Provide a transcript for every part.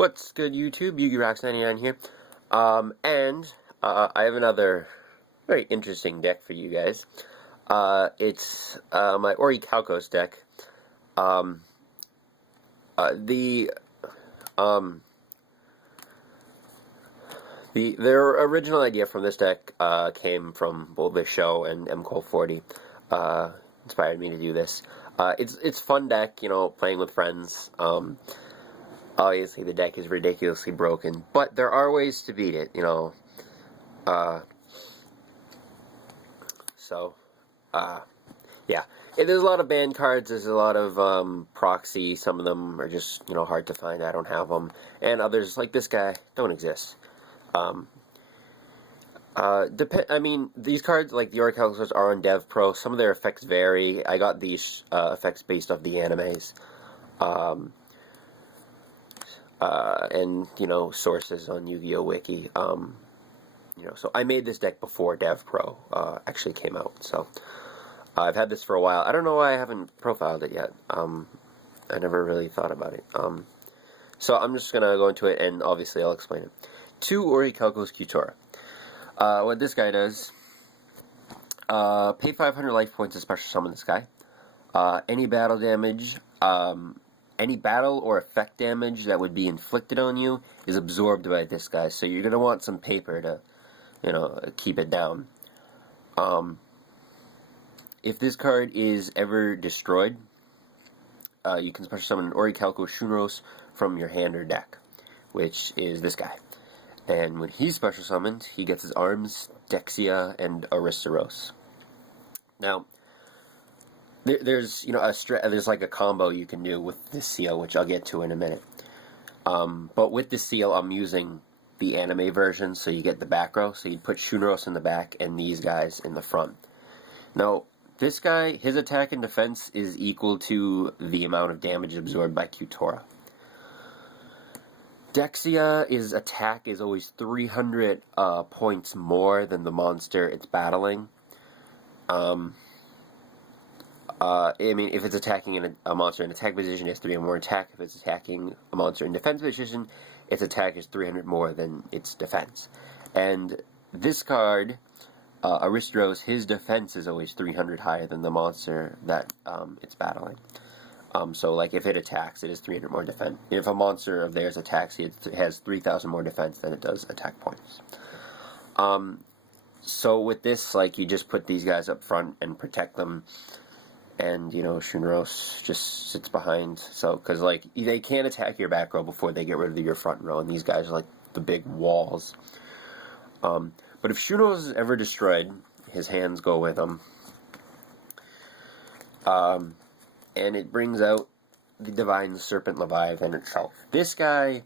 What's good, YouTube? YugiRocks99 here. I have another very interesting deck for you guys. It's my Oricalchos deck. Um, the their original idea from this deck came from both the show and MCole40. Inspired me to do this. It's fun deck, playing with friends. Obviously, the deck is ridiculously broken, but there are ways to beat it, yeah. There's a lot of banned cards, there's a lot of proxy, some of them are just, hard to find, I don't have them, and others, like this guy, don't exist. These cards, like the Oricalchos, are on Dev Pro. Some of their effects vary. I got these effects based off the animes. And sources on Yu-Gi-Oh! Wiki. So I made this deck before Dev Pro actually came out. So I've had this for a while. I don't know why I haven't profiled it yet. I never really thought about it. So I'm just gonna go into it, and obviously I'll explain it. 2 Oricalchos Kutora. What this guy does: pay 500 life points to special summon this guy. Any battle damage. Any battle or effect damage that would be inflicted on you is absorbed by this guy, so you're going to want some paper to, keep it down. If this card is ever destroyed, you can special summon an Oricalchos Shunros from your hand or deck, which is this guy. And when he's special summoned, he gets his arms, Dexia, and Aristeros. Now, there's there's like a combo you can do with this seal, which I'll get to in a minute. But with this seal, I'm using the anime version, so you get the back row. So you'd put Shunros in the back and these guys in the front. Now, this guy, his attack and defense is equal to the amount of damage absorbed by Kutora. Dexia's attack is always 300 points more than the monster it's battling. If it's attacking a monster in attack position, it has 300 more attack. If it's attacking a monster in defense position, its attack is 300 more than its defense. And this card, Aristeros, his defense is always 300 higher than the monster that it's battling. So, like, if it attacks, it is 300 more defense. If a monster of theirs attacks, it has 3,000 more defense than it does attack points. So with this, like, you just put these guys up front and protect them. And, Shunros just sits behind. So, because, like, they can't attack your back row before they get rid of your front row. And these guys are, like, the big walls. But if Shunros is ever destroyed, his hands go with him. And it brings out the Divine Serpent Leviathan itself. This guy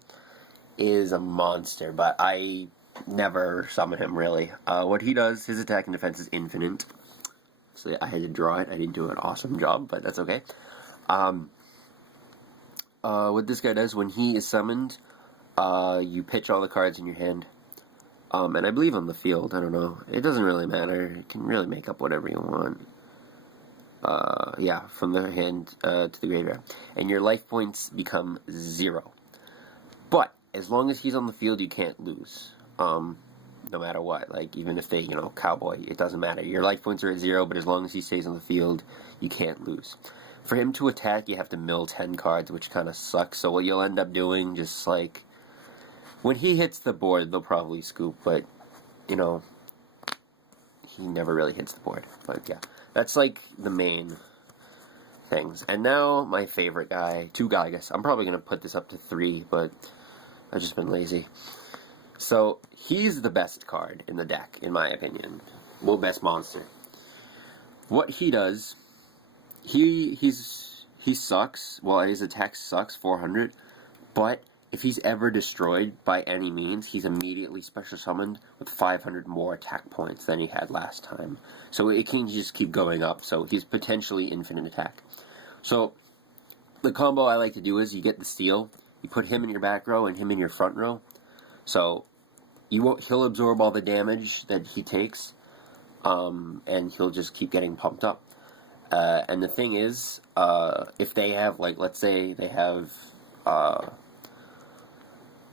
is a monster, but I never summon him, really. What he does, his attack and defense is infinite. So I had to draw it. I didn't do an awesome job, but that's okay. What this guy does, when he is summoned, you pitch all the cards in your hand. And I believe on the field, I don't know. It doesn't really matter. You can really make up whatever you want. From the hand to the graveyard. And your life points become 0. But, as long as he's on the field, you can't lose. No matter what. Like, even if they, cowboy, it doesn't matter. Your life points are at 0, but as long as he stays on the field, you can't lose. For him to attack, you have to mill 10 cards, which kind of sucks. So what you'll end up doing, just like, when he hits the board, they'll probably scoop, but, he never really hits the board. But, yeah. That's, like, the main things. And now, my favorite guy, 2 guy, I guess. I'm probably going to put this up to 3, but I've just been lazy. So, he's the best card in the deck, in my opinion. Well, best monster. What he does, he sucks. Well, his attack sucks, 400. But if he's ever destroyed by any means, he's immediately special summoned with 500 more attack points than he had last time. So it can just keep going up. So he's potentially infinite attack. So the combo I like to do is you get the steal, you put him in your back row and him in your front row. So he'll absorb all the damage that he takes, and he'll just keep getting pumped up. And the thing is, if they have, like, let's say they have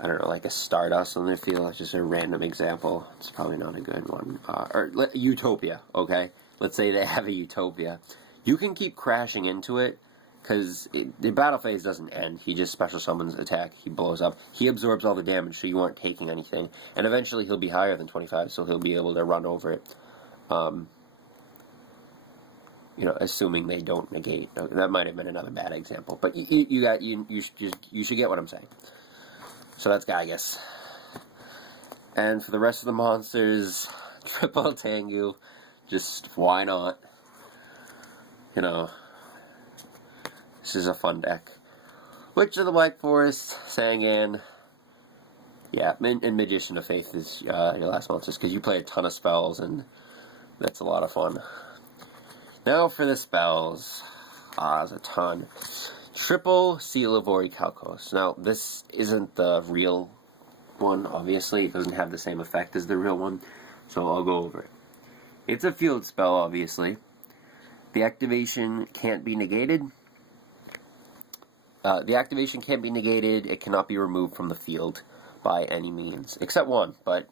I don't know, like a Stardust on their field. It's just a random example. It's probably not a good one. Utopia, okay? Let's say they have a Utopia. You can keep crashing into it, because the battle phase doesn't end. He just special summons attack, he blows up. He absorbs all the damage, so you aren't taking anything. And eventually he'll be higher than 25, so he'll be able to run over it. Assuming they don't negate. That might have been another bad example. But you should get what I'm saying. So that's Gygas. And for the rest of the monsters, Triple Tengu, just why not? This is a fun deck. Witch of the Black Forest, Sangan, yeah, and Magician of Faith is your last monsters, because you play a ton of spells, and that's a lot of fun. Now for the spells. There's a ton. Triple Seal of Oricalchos. Now, this isn't the real one, obviously. It doesn't have the same effect as the real one, so I'll go over it. It's a field spell, obviously. The activation can't be negated. It cannot be removed from the field by any means, except one, but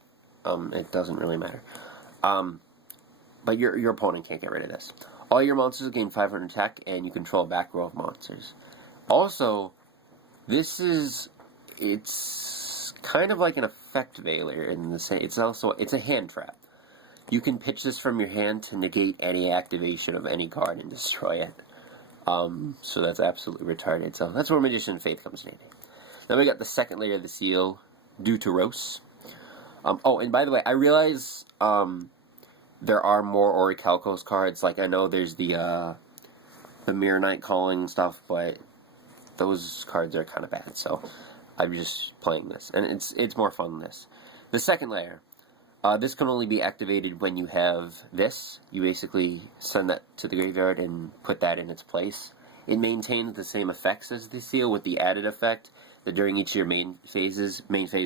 it doesn't really matter. But your opponent can't get rid of this. All your monsters gain 500 attack, and you control a back row of monsters. Also, it's kind of like an effect veiler in the same. It's a hand trap. You can pitch this from your hand to negate any activation of any card and destroy it. So that's absolutely retarded. So that's where Magician of Faith comes in handy. Then we got the second layer of the seal, Deuteros. And by the way, I realize there are more Oricalchos cards. Like, I know there's the Mirror Knight Calling stuff, but those cards are kind of bad. So I'm just playing this, and it's more fun than this. The second layer. This can only be activated when you have this. You basically send that to the graveyard and put that in its place. It maintains the same effects as the seal, with the added effect that during each of your main phase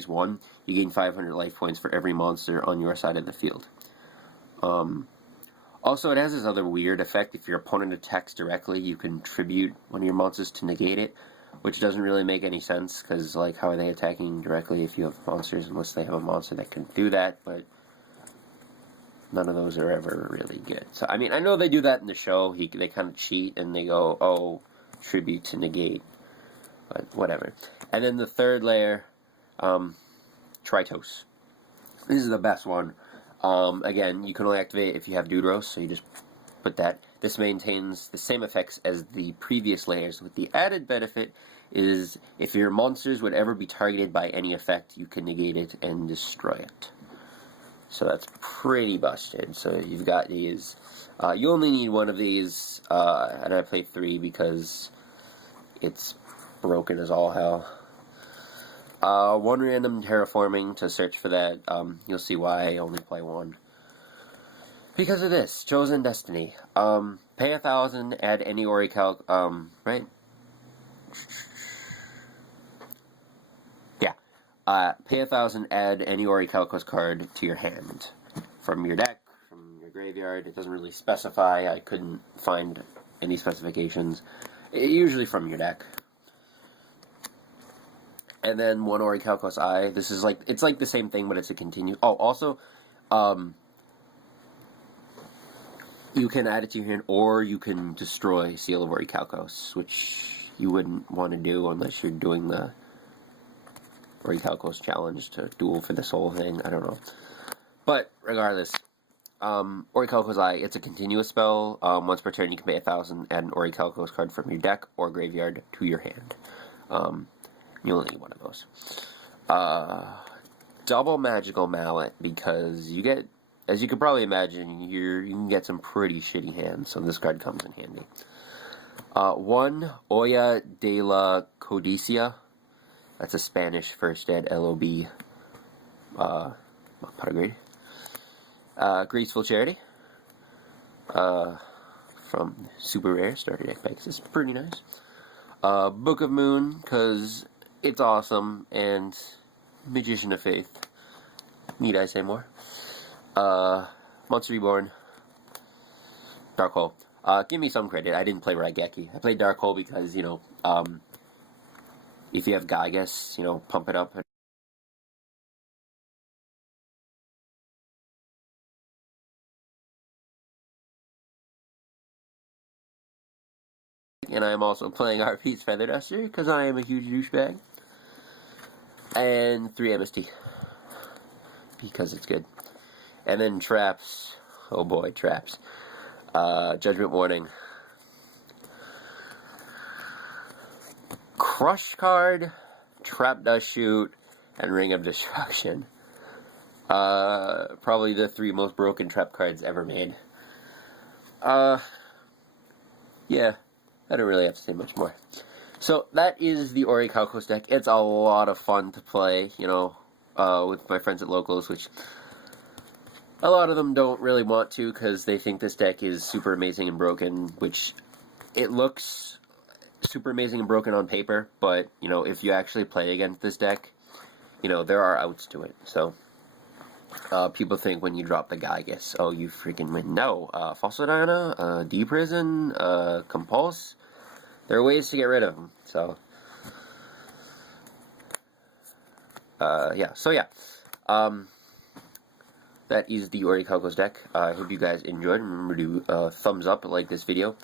1, you gain 500 life points for every monster on your side of the field. Also, it has this other weird effect. If your opponent attacks directly, you can tribute one of your monsters to negate it, which doesn't really make any sense, because, like, how are they attacking directly if you have monsters, unless they have a monster that can do that, but none of those are ever really good. So, I mean, I know they do that in the show. They kind of cheat, and they go, oh, tribute to negate, but whatever. And then the third layer, Tritos. This is the best one. Again, you can only activate it if you have Deuteros, so you just put that. This maintains the same effects as the previous layers, with the added benefit is if your monsters would ever be targeted by any effect, you can negate it and destroy it. So that's pretty busted. So you've got these. You only need one of these, and I played 3 because it's broken as all hell. One random terraforming to search for that. You'll see why I only play 1. Because of this, Chosen Destiny. Pay 1,000, add any right? Yeah. Pay 1,000, add any Oricalchos card to your hand. From your deck, from your graveyard. It doesn't really specify. I couldn't find any specifications. Usually from your deck. And then 1 Oricalchos Eye. This is like, it's like the same thing, but it's a continue. Oh, also, you can add it to your hand, or you can destroy Seal of Oricalchos, which you wouldn't want to do unless you're doing the Oricalchos challenge to duel for this whole thing. I don't know. But, regardless, Oricalchos Eye, it's a continuous spell. Once per turn, you can pay 1,000, add an Oricalchos card from your deck or graveyard to your hand. You only need one of those. Double Magical Mallet, because you get, as you can probably imagine, you can get some pretty shitty hands, so this card comes in handy. 1 Olla de la Codicia. That's a Spanish first ed LOB. Grade. Graceful Charity. From Super Rare Starter Deck Packs. It's pretty nice. Book of Moon, because it's awesome, and Magician of Faith. Need I say more? Monster Reborn. Dark Hole. Give me some credit. I didn't play Raigeki. I played Dark Hole because, if you have Gygas, pump it up and I am also playing RP's Feather Duster, because I am a huge douchebag. And 3 MST, because it's good. And then traps. Oh boy, traps. Judgment Warning. Crush card, Trap Dust Shoot, and Ring of Destruction. Probably the 3 most broken trap cards ever made. Yeah, I don't really have to say much more. So, that is the Oricalchos deck. It's a lot of fun to play, you know, with my friends at Locals, which a lot of them don't really want to, because they think this deck is super amazing and broken, which it looks super amazing and broken on paper, but, you know, if you actually play against this deck, you know, there are outs to it. So, people think when you drop the Gygas, oh, you freaking win. No, Fossildiana, D-Prison, Compulse, there are ways to get rid of them, so, yeah, that is the Oricalchos deck. I hope you guys enjoyed. Remember to thumbs up, like this video,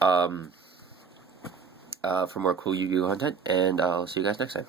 for more cool Yu-Gi-Oh content, and I'll see you guys next time.